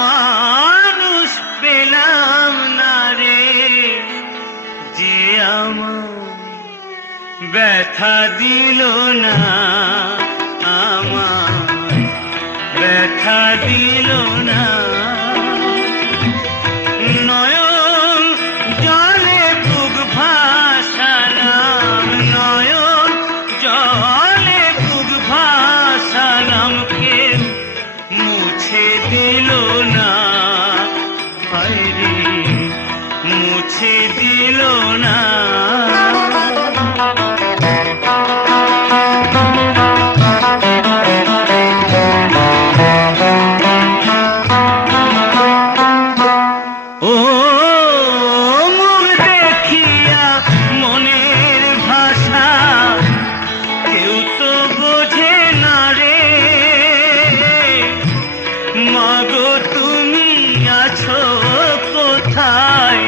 মানুষ পেলাম না রে, যে আমার ব্যথা দিল না, আমার ব্যথা দিল না। নয়ন জলে বুক ভাসালাম, নয়ন জলে বুক ভাসালাম, কেউ মুছে দিল না, হায়রে মুছে দিল না। মাগো তুমি আছো কোথায়,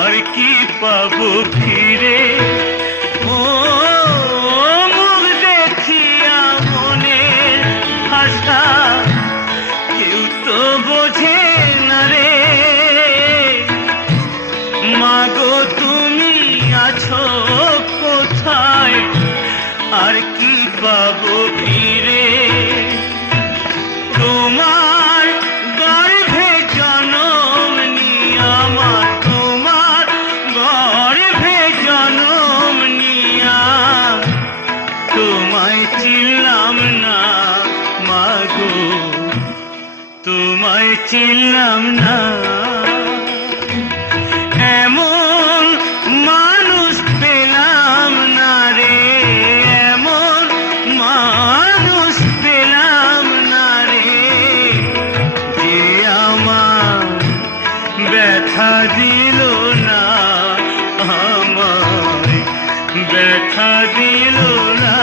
আর কি পাবো ফিরে? ও মুখ দেখিয়া মনের ভাষা কেউ তো বোঝে না রে। মাগো তুমি আছো কোথায়, আর কি পাবো ফিরে? তোমার গর্ভে জনম নিয়া, আমার তোমার গর্ভে জনম নিয়া, তোমায় চিনলাম না মাগো, তোমায় চিনলাম না। এমন মানুষ পেলাম না রে, এমন মানুষ পেলাম না রে, যে আমার ব্যথা দিল না, আমার ব্যথা দিল না।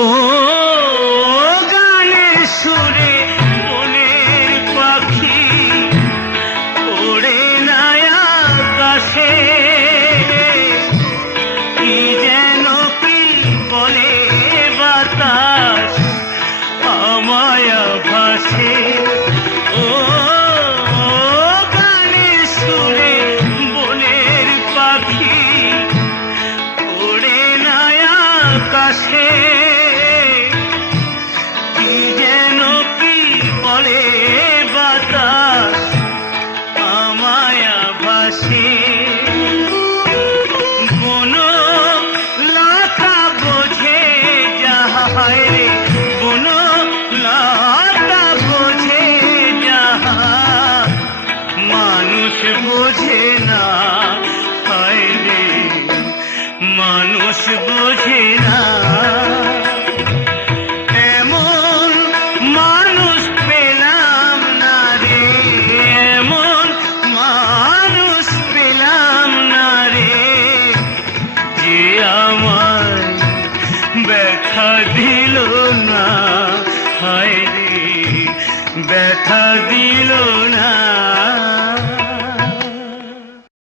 ও গানের সুরে মনের পাখি ওড়ে না আকাশে, কি যেন কি বলে বাতাস আমায় ভাসে। ও গানের সুরে মনের পাখি ওড়ে না আকাশে, কি যেন কি বলে বাতাস আমায় ভাসে। বন লতা বোঝে যাহা রে, বন লতা বোঝে যাহা, মানুষ বোঝে না, হায়রে মানুষ বোঝে না। এমন মানুষ পেলাম না রে, এমন মানুষ পেলাম না রে, যে আমায় ব্যথা দিল না, হায়রে ব্যথা দিল না।